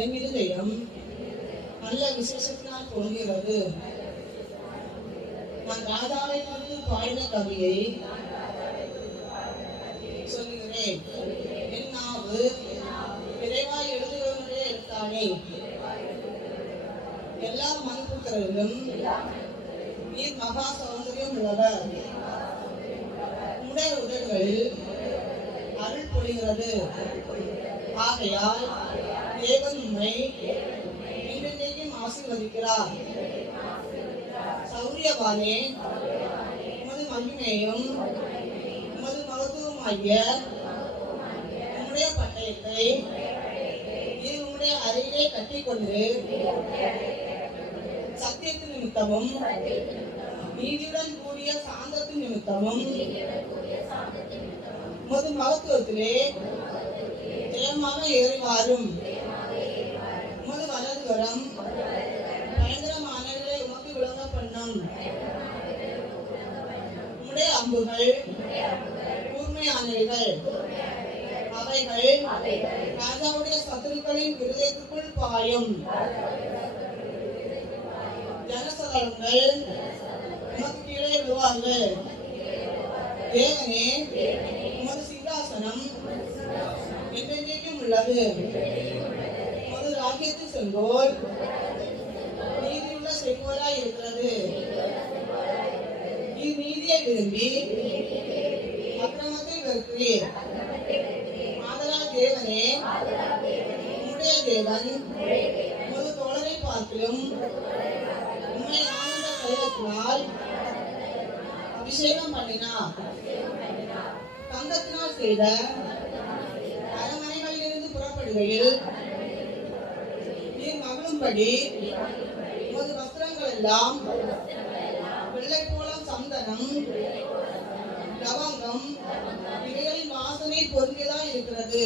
என் இருதயம் நல்ல விசேஷத்தினால் பொங்குகிறது. நான் ராஜாவை குறித்து பாடின கவியை சொல்லுகிறேன். என் நாவு விரைவாய் எழுதுகிறவனுடைய எழுத்தானே. எல்லா மனுப்புக்களிலும் நீர் மகா சௌந்தரியம் உள்ளவர். உடைய உதடுகள் அருள் பொழிகிறது. ஆகையால் தேவன் உம்மை இன்றைக்கும் ஆசீர்வதிக்கிறார். சௌரியவானே, உமது மகிமையும் உமது மகத்துவமாகிய உம்முடைய பட்டயத்தை நீர் உம்முடைய அருகிலே கட்டிக்கொண்டு சத்தியத்தின் நிமித்தமும் நீதியுடன் கூடிய சாந்தத்தின் நிமித்தமும் உமது மகத்துவத்திலே ஜெயமாக ஏறிவாரும். உமது வலதுகரம் பயங்கரமானவர்களை உமக்கு விளங்க பண்ணும். உம்முடைய அம்புகள் கூர்மையானவைகள். அவைகள் ராஜாவுடைய சத்துருக்களின் இருதயத்துக்குள் பாயும். ஜனசதங்கள் உமக்கு கீழே விழுவார்கள். தேவனே, உமது சிங்காசனம் என்றென்றைக்கும் உள்ளது. உமது ராஜ்யத்தின் செங்கோல் நீதியுள்ள செங்கோலாய் இருக்கிறது. நீதியை விரும்பி அக்கிரமத்தை வெறுக்கிறீர். ஆதலால் தேவனே, உம்முடைய தேவன் உமது தோழரை பார்க்கிலும் உம்மை ஆனந்த தைலத்தினால் அபிஷேகம் பண்ணினார். தங்கத்தினால் செய்த அரண்மனைகளிலிருந்து புறப்படுகையில் நீர் மகிழும்படி உமது வஸ்திரங்கள் எல்லாம் வெள்ளை போலம் சந்தனம் லவங்கம் இவைகளின் வாசனை பொருந்தியதா இருக்கிறது.